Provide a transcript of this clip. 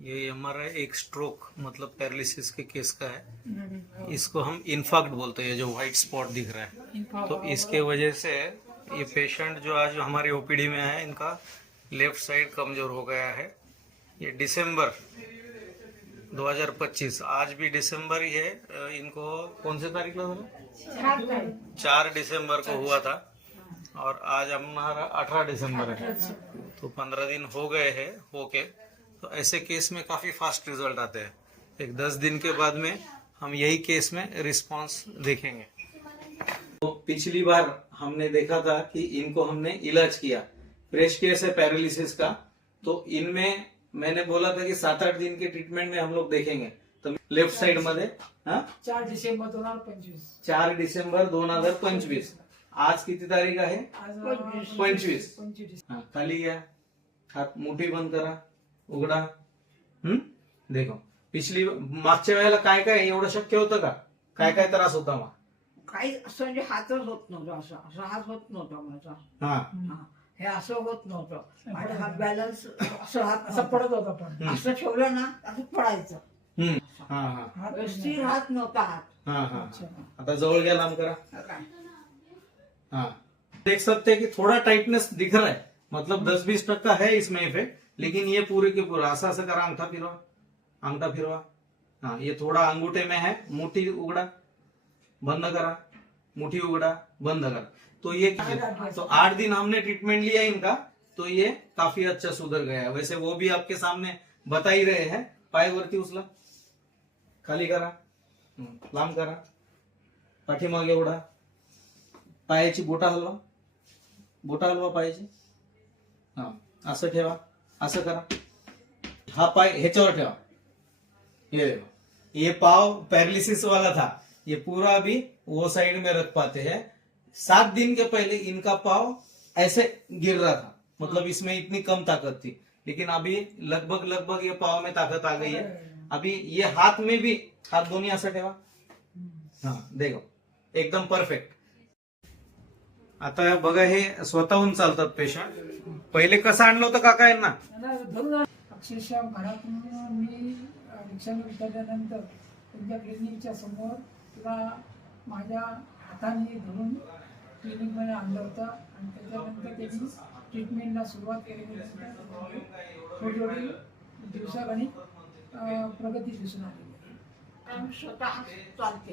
ये हमारा एक स्ट्रोक मतलब पैरालिसिस के केस का है। इसको हम इन्फाक्ट बोलते हैं जो व्हाइट स्पॉट दिख रहा है। तो इसके वजह से ये पेशेंट जो आज हमारी ओपीडी में है इनका लेफ़्ट साइड कमज़ोर हो गया है। ये दिसंबर 2025 आज भी दिसंबर ही है। इनको कौन से तारीख ला था? चार दिसंबर को हुआ था। और आज हमारा अठारह दिसंबर है। तो पंद्रह दिन हो गए हैं होके। तो ऐसे केस में काफ़ी फास्ट रिज़ल्ट आते हैं। एक दस दिन के बाद में हम यही केस में रिस्पांस देखेंगे। तो पिछली बार हमने देखा था कि इनको हमने इलाज किया फ्रेश केस है पैरालिसिस का। तो इनमें मैंने बोला था कि सात आठ दिन के ट्रीटमेंट में हम लोग देखेंगे। तो लेफ़्ट साइड मध्ये हा? चार डिसेंबर दोन हज़ार पंचवीस चार डिसेंबर दोन हज़ार पंचवीस आज किती तारीख आहे? आज पंचवीस. पंचवीस खाली घ्या हात मुठी बंद करा। उघडा. हम्म? देखो पिछली मागच्या वेळेला काय काय एवढं शक्य होतं का? काय काय त्रास होता मग? काही असं म्हणजे हातच होत नव्हतं असं. असं हात होत नव्हता माझा. हा. हा. हे असं होत नव्हतं. आणि हा बॅलन्स असं हात असं पडत होता पण. हम्म. असं ठेवलं ना असं पडायचं. हम्म. हा हा. हात स्थिर राहत नव्हता हात. हा हा अच्छा. आता जवळ घ्या लांब करा. काय? हाँ. देख सकते हैं कि थोड़ा टाइटनेस दिख रहा है. मतलब 10-20 टक्का है इसमें इफेक्ट लेकिन ये पूरे के पूरा ऐसा ऐसा करा अंगठा फिरवा अंगठा फिरवा। हाँ ये थोड़ा अंगूठे में है मुट्ठी उगड़ा बंद करा मुट्ठी उगड़ा बंद करा। तो ये तो आठ दिन हमने ट्रीटमेंट लिया इनका तो ये काफ़ी अच्छा सुधर गया है। वैसे वो भी आपके सामने बता ही रहे हैं पाय वरती उचला खाली करा हम्म, लांब करा पाठीमागे उडा पायाची बोटा हलवा बोटा हलवा पायाची। हा असं ठेवा। असं करा। हा पाय ह्याच्यावर ठेवा. ये देखो ये पाव पैरालिसिस वाला था. ये पूरा अभी वो साइड में रख पाते हैं. सात दिन के पहले इनका पाव ऐसे गिर रहा था। मतलब इसमें इतनी कम ताकत थी। लेकिन अभी लगभग लगभग ये पाव में ताकत आ गई है। अभी ये हाथ में भी हाथ दोन्ही असं ठेवा। हा देखो। एकदम परफेक्ट आता बघा हे स्वतःहून चालतात पेशंट पहिले कसं आणलं होतं काका यांना आणि. धरून अक्षरशः घरातून मी रिक्षाने उतरल्यानंतर त्यांच्या क्लिनिकच्या समोर तुला माझ्या हाताने धरून क्लिनिकमध्ये आणलं होतं. आणि त्याच्यानंतर त्यांनी ट्रीटमेंटला सुरुवात केल्यानंतर थोडी थोडी अं, प्रगती दिसून आली. स्वतः चालते.